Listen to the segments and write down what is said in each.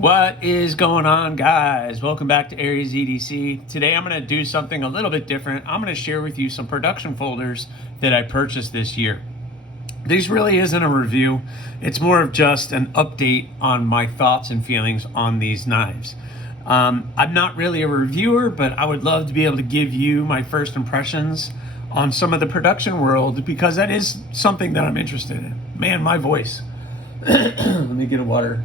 What is going on, guys? Welcome back to Aries EDC. Today I'm going to do something a little bit different. I'm going to share with you some production folders that I purchased this year. This really isn't a review. It's more of just an update on my thoughts and feelings on these knives. I'm not really a reviewer, but I would love to be able to give you my first impressions on some of the production world, because that is something that I'm interested in. Man, my voice. Let me get a water.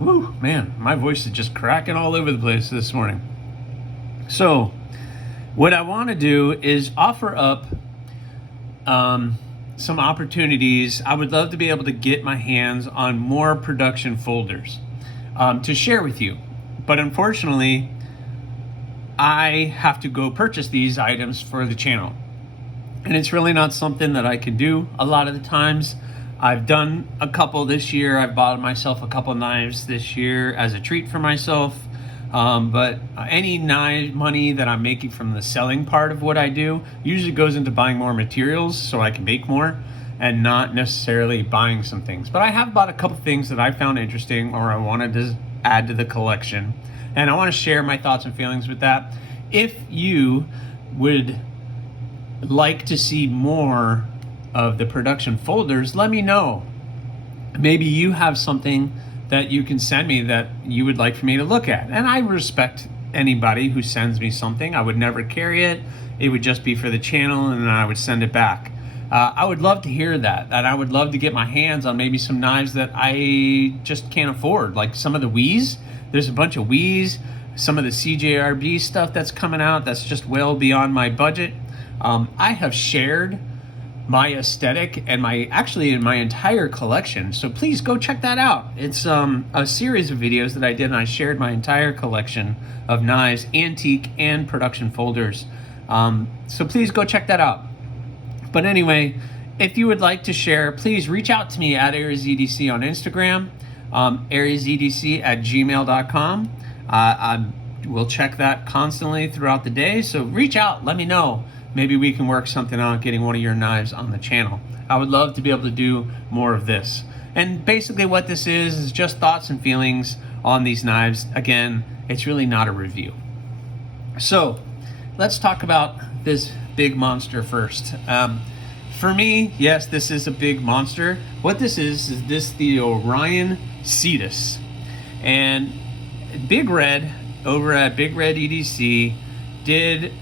Woo, man, my voice is just cracking all over the place this morning. So what I want to do is offer up some opportunities. I would love to be able to get my hands on more production folders to share with you. But unfortunately, I have to go purchase these items for the channel. And it's really not something that I can do a lot of the times. I've done a couple this year. I've bought myself a couple knives this year as a treat for myself. But any knife money that I'm making from the selling part of what I do usually goes into buying more materials so I can make more, and not necessarily buying some things. But I have bought a couple things that I found interesting or I wanted to add to the collection. And I want to share my thoughts and feelings with that. If you would like to see more of the production folders, let me know. Maybe you have something that you can send me that you would like for me to look at. And I respect anybody who sends me something. I would never carry it. It would just be for the channel, and then I would send it back. I would love to hear that. And I would love to get my hands on maybe some knives that I just can't afford. Like some of the Wii's. There's a bunch of Wii's. Some of the CJRB stuff that's coming out that's just well beyond my budget. I have shared my aesthetic and my entire collection, so please go check that out. It's a series of videos that I did, and I shared my entire collection of knives, antique and production folders. So please go check that out. But anyway, if you would like to share, please reach out to me at AriesEDC on Instagram, AriesEDC@gmail.com. I will check that constantly throughout the day, so reach out, let me know. Maybe we can work something out getting one of your knives on the channel. I would love to be able to do more of this. And basically what this is just thoughts and feelings on these knives. Again, it's really not a review. So let's talk about this big monster first. For me, yes, this is a big monster. What this is the Orion Cetus. And Big Red over at Big Red EDC did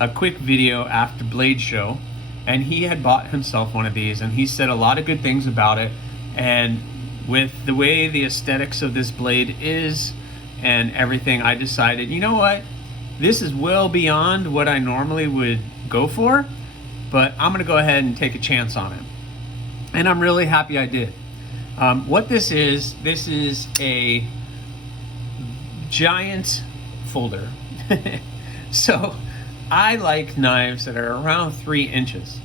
a quick video after Blade Show, and he had bought himself one of these, and he said a lot of good things about it. And with the way the aesthetics of this blade is and everything, I decided, you know what, this is well beyond what I normally would go for, but I'm gonna go ahead and take a chance on it, and I'm really happy I did. What this is a giant folder. So I like knives that are around 3 inches,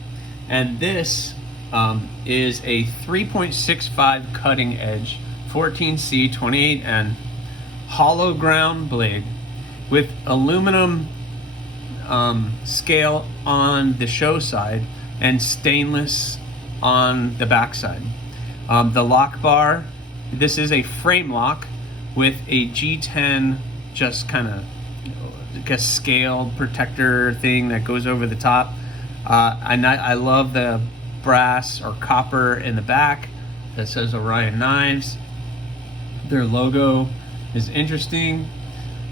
and this is a 3.65 cutting edge 14C 28N hollow ground blade with aluminum scale on the show side and stainless on the back side. The lock bar, this is a frame lock with a G10 just kind of like a scale protector thing that goes over the top. And I love the brass or copper in the back that says Orion Knives. Their logo is interesting,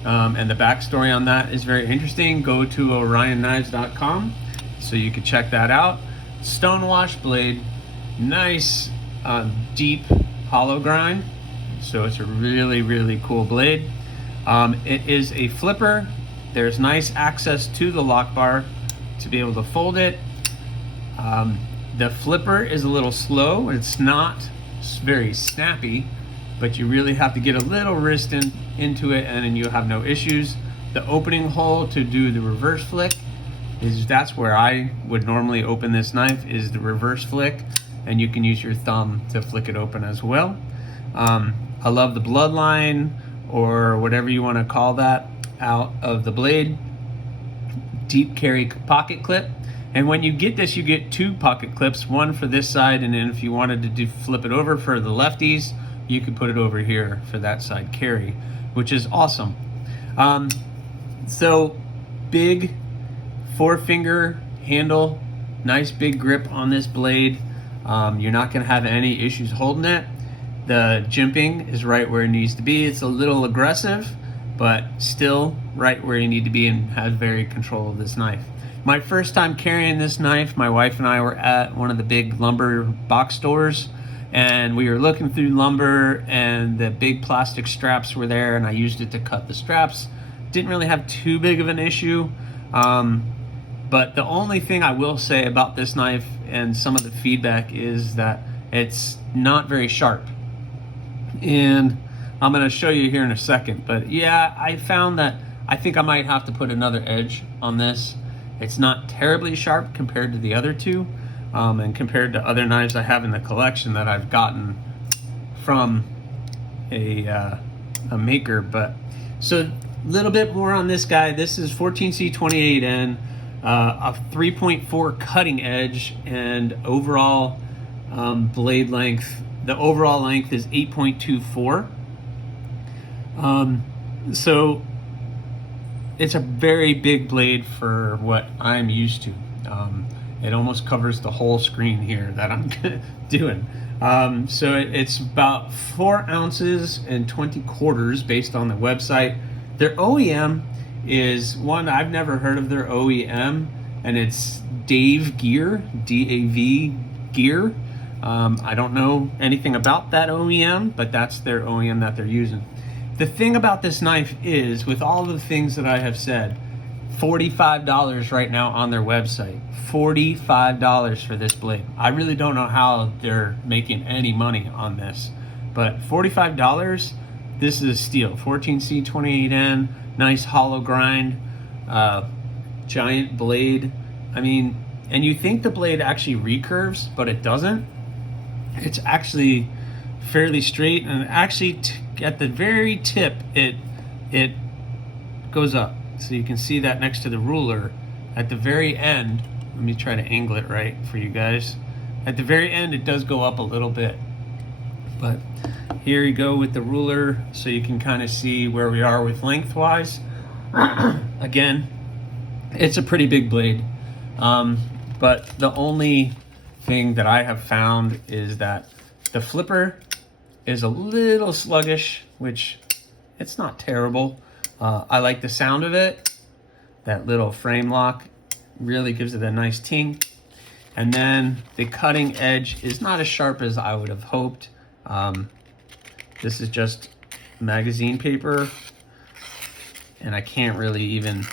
and the backstory on that is very interesting. Go to orionknives.com so you can check that out. Stonewash blade, nice deep hollow grind, so it's a really cool blade. It is a flipper. There's nice access to the lock bar to be able to fold it. The flipper is a little slow. It's not very snappy, but you really have to get a little wrist into it, and then you have no issues. The opening hole to do the reverse flick that's where I would normally open this knife, is the reverse flick, and you can use your thumb to flick it open as well. I love the bloodline, or whatever you want to call that, out of the blade. Deep carry pocket clip, And when you get this, you get 2 pocket clips, one for this side, and then if you wanted to flip it over for the lefties, you could put it over here for that side carry, which is awesome. So big 4-finger handle, nice big grip on this blade. You're not going to have any issues holding it. The jimping is right where it needs to be. It's a little aggressive, but still right where you need to be, and has very control of this knife. My first time carrying this knife, my wife and I were at one of the big lumber box stores, and we were looking through lumber, and the big plastic straps were there, and I used it to cut the straps. Didn't really have too big of an issue. But the only thing I will say about this knife and some of the feedback is that it's not very sharp. And I'm going to show you here in a second. But yeah, I found that I think I might have to put another edge on this. It's not terribly sharp compared to the other two, and compared to other knives I have in the collection that I've gotten from a maker. But so a little bit more on this guy. This is 14C28N. A 3.4 cutting edge, and overall blade length, the overall length is 8.24. So it's a very big blade for what I'm used to. It almost covers the whole screen here that I'm doing. So it's about 4 ounces and 20 quarters based on the website. Their OEM is one I've never heard of, their OEM, and it's Dave Gear, D-A-V Gear. I don't know anything about that OEM, but that's their OEM that they're using. The thing about this knife is, with all the things that I have said, $45 right now on their website. $45 for this blade. I really don't know how they're making any money on this, but $45, this is a steal. 14C28N, nice hollow grind, giant blade. I mean, and you think the blade actually recurves, but it doesn't. It's actually fairly straight, and actually at the very tip it goes up, so you can see that next to the ruler at the very end. Let me try to angle it right for you guys. At the very end it does go up a little bit, but here you go with the ruler, so you can kind of see where we are with lengthwise. Again, it's a pretty big blade, but the only thing that I have found is that the flipper is a little sluggish, which it's not terrible. I like the sound of it. That little frame lock really gives it a nice ting. And then the cutting edge is not as sharp as I would have hoped. This is just magazine paper, and I can't really even,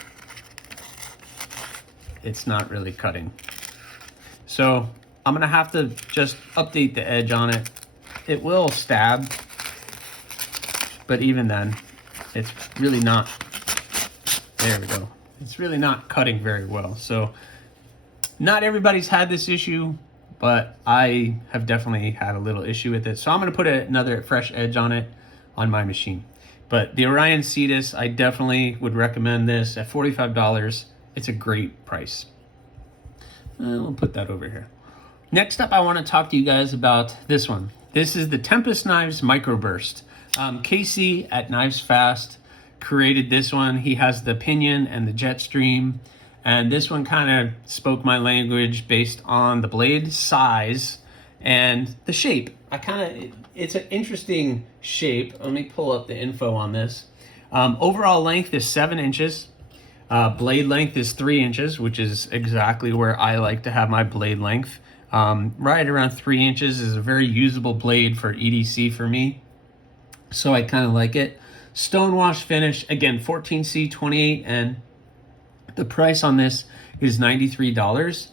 it's not really cutting. So I'm gonna have to just update the edge on it. It will stab, but even then, it's really not, there we go. It's really not cutting very well. So not everybody's had this issue, but I have definitely had a little issue with it. So I'm gonna put another fresh edge on it on my machine. But the Orion Cetus, I definitely would recommend this at $45. It's a great price. We'll put that over here. Next up, I wanna talk to you guys about this one. This is the Tempest Knives Microburst. Casey at Knives Fast created this one. He has the pinion and the jet stream, and this one kind of spoke my language based on the blade size and the shape. It's an interesting shape. Let me pull up the info on this. Overall length is 7 inches. Blade length is 3 inches, which is exactly where I like to have my blade length. Right around 3 inches is a very usable blade for EDC for me, so I kind of like it. Stonewash finish, again, 14C28, and the price on this is $93.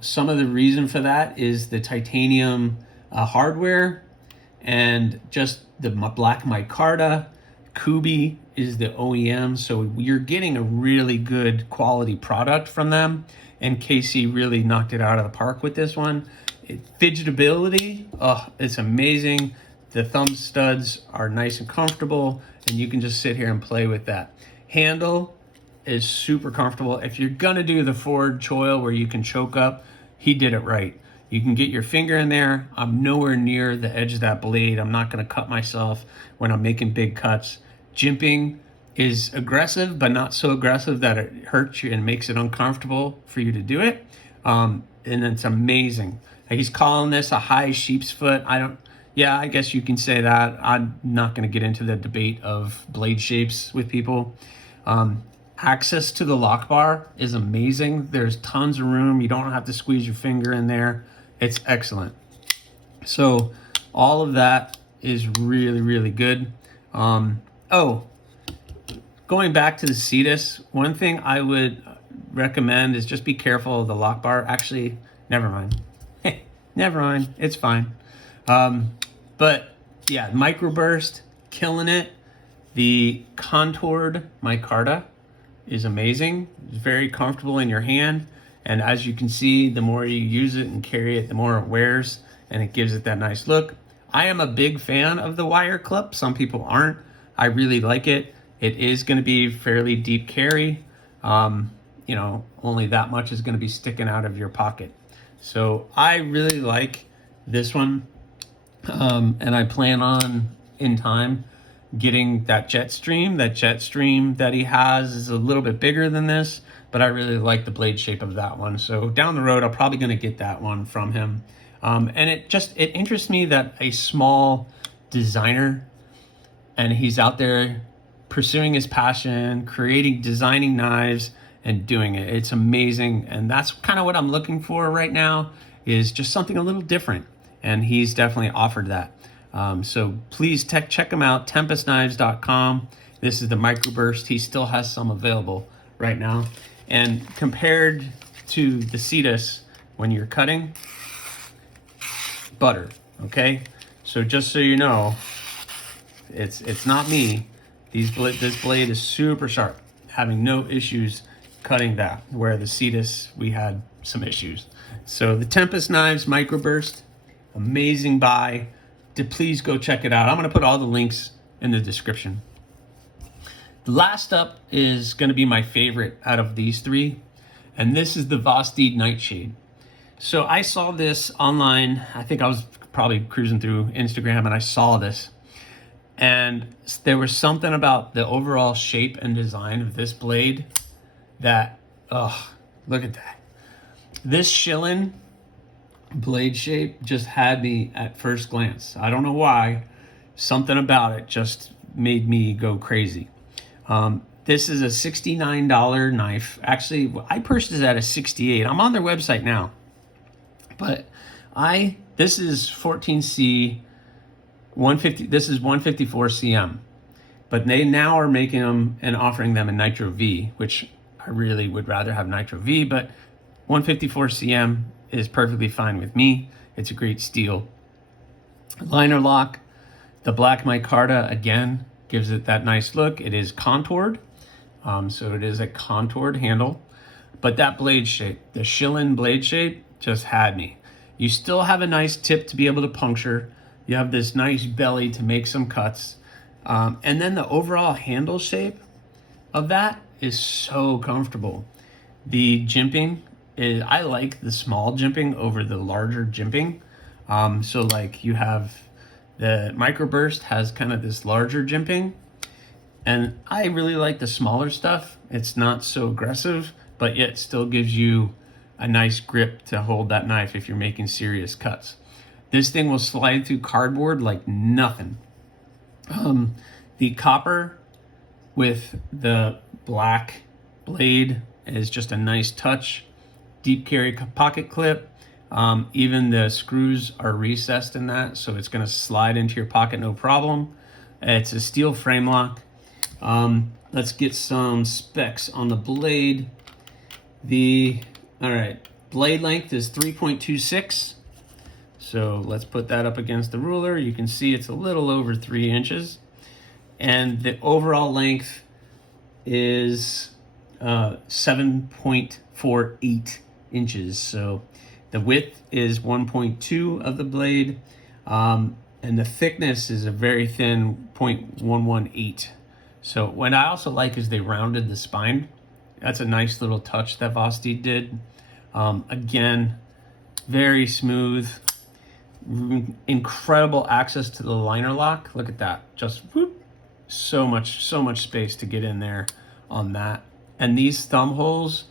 Some of the reason for that is the titanium hardware and just the black micarta. Kubi is the OEM, so you're getting a really good quality product from them, and Casey really knocked it out of the park with this one. Fidgetability, it's amazing. The thumb studs are nice and comfortable, and you can just sit here and play with that. Handle, is super comfortable. If you're gonna do the forward choil where you can choke up, he did it right. You can get your finger in there. I'm nowhere near the edge of that blade. I'm not gonna cut myself when I'm making big cuts. Jimping is aggressive, but not so aggressive that it hurts you and makes it uncomfortable for you to do it. And it's amazing. He's calling this a high sheep's foot. Yeah, I guess you can say that. I'm not going to get into the debate of blade shapes with people. Access to the lock bar is amazing. There's tons of room. You don't have to squeeze your finger in there. It's excellent. So all of that is really, really good. Going back to the Cetus, one thing I would recommend is just be careful of the lock bar. Actually, never mind. Never mind. It's fine. But yeah, microburst, killing it. The contoured micarta is amazing. It's very comfortable in your hand. And as you can see, the more you use it and carry it, the more it wears and it gives it that nice look. I am a big fan of the wire clip. Some people aren't. I really like it. It is going to be fairly deep carry. Only that much is going to be sticking out of your pocket. So I really like this one. And I plan on, in time, getting that jet stream. That jet stream that he has is a little bit bigger than this, but I really like the blade shape of that one. So down the road, I'm probably going to get that one from him. And it interests me that a small designer, and he's out there pursuing his passion, designing knives and doing it. It's amazing. And that's kind of what I'm looking for right now, is just something a little different. And he's definitely offered that. So please check him out, tempestknives.com. This is the microburst. He still has some available right now. And compared to the Cetus, when you're cutting, butter, okay? So just so you know, it's not me. This blade is super sharp, having no issues cutting that, where the Cetus, we had some issues. So the Tempest Knives microburst, amazing buy. Please go check it out. I'm going to put all the links in the description. The last up is going to be my favorite out of these three, and this is the Vosteed Nightshade. So I saw this online. I think I was probably cruising through Instagram and I saw this, and there was something about the overall shape and design of this blade that, look at that. This shillin' blade shape just had me at first glance. I don't know why. Something about it just made me go crazy. This is a $69 knife. Actually, I purchased it at a $68. I'm on their website now. But this is 14C 150. This is 154 CM. But they now are making them and offering them in Nitro V, which I really would rather have Nitro V, but 154 CM is perfectly fine with me. It's a great steel. Liner lock. The black micarta, again, gives it that nice look. It is contoured, so it is a contoured handle. But that blade shape, the shillin' blade shape, just had me. You still have a nice tip to be able to puncture. You have this nice belly to make some cuts. And then the overall handle shape of that is so comfortable. The jimping is, I like the small jimping over the larger jimping. So like you have the microburst has kind of this larger jimping, and I really like the smaller stuff. It's not so aggressive, but yet still gives you a nice grip to hold that knife if you're making serious cuts. This thing will slide through cardboard like nothing. The copper with the black blade is just a nice touch. Deep carry pocket clip. Even the screws are recessed in that, so it's going to slide into your pocket no problem. It's a steel frame lock. Let's get some specs on the blade. All right, blade length is 3.26. So let's put that up against the ruler. You can see it's a little over 3 inches. And the overall length is 7.48 inches. So the width is 1.2 of the blade, and the thickness is a very thin 0.118. So what I also like is they rounded the spine That's a nice little touch that Vosteed did. Again, very smooth, incredible access to the liner lock. Look at that, just whoop, so much space to get in there on that. And these thumb holes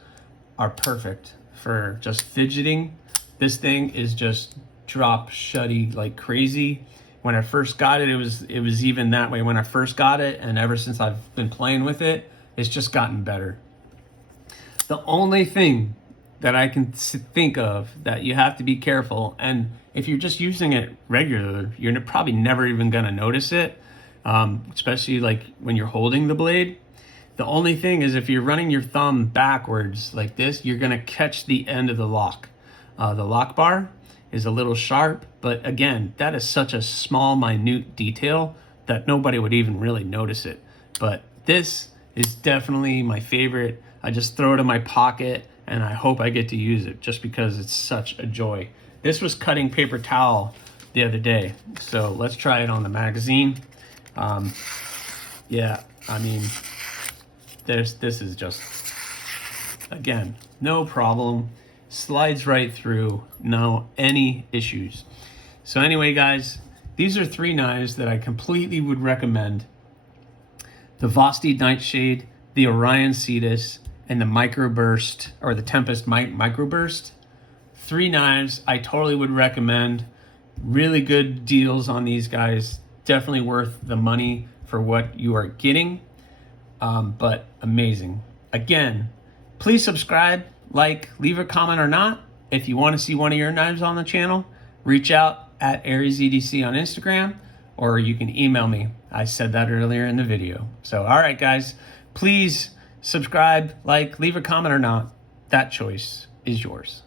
are perfect for just fidgeting. This thing is just drop shutty like crazy. When I first got it, it was even that way when I first got it, and ever since I've been playing with it, it's just gotten better. The only thing that I can think of that you have to be careful, and if you're just using it regularly, you're probably never even gonna notice it, especially like when you're holding the blade. The only thing is if you're running your thumb backwards like this, you're gonna catch the end of the lock. The lock bar is a little sharp, but again, that is such a small, minute detail that nobody would even really notice it. But this is definitely my favorite. I just throw it in my pocket and I hope I get to use it just because it's such a joy. This was cutting paper towel the other day, so let's try it on the magazine. Yeah, I mean, this is just, again, no problem. Slides right through, no any issues. So anyway, guys, these are 3 knives that I completely would recommend. The Vosteed Nightshade, the Orion Cetus, and the Microburst, or the Tempest Microburst. 3 knives I totally would recommend. Really good deals on these guys. Definitely worth the money for what you are getting, but amazing. Again, please subscribe, like, leave a comment or not. If you want to see one of your knives on the channel, reach out at AriesEDC on Instagram, or you can email me. I said that earlier in the video. So, all right, guys, please subscribe, like, leave a comment or not. That choice is yours.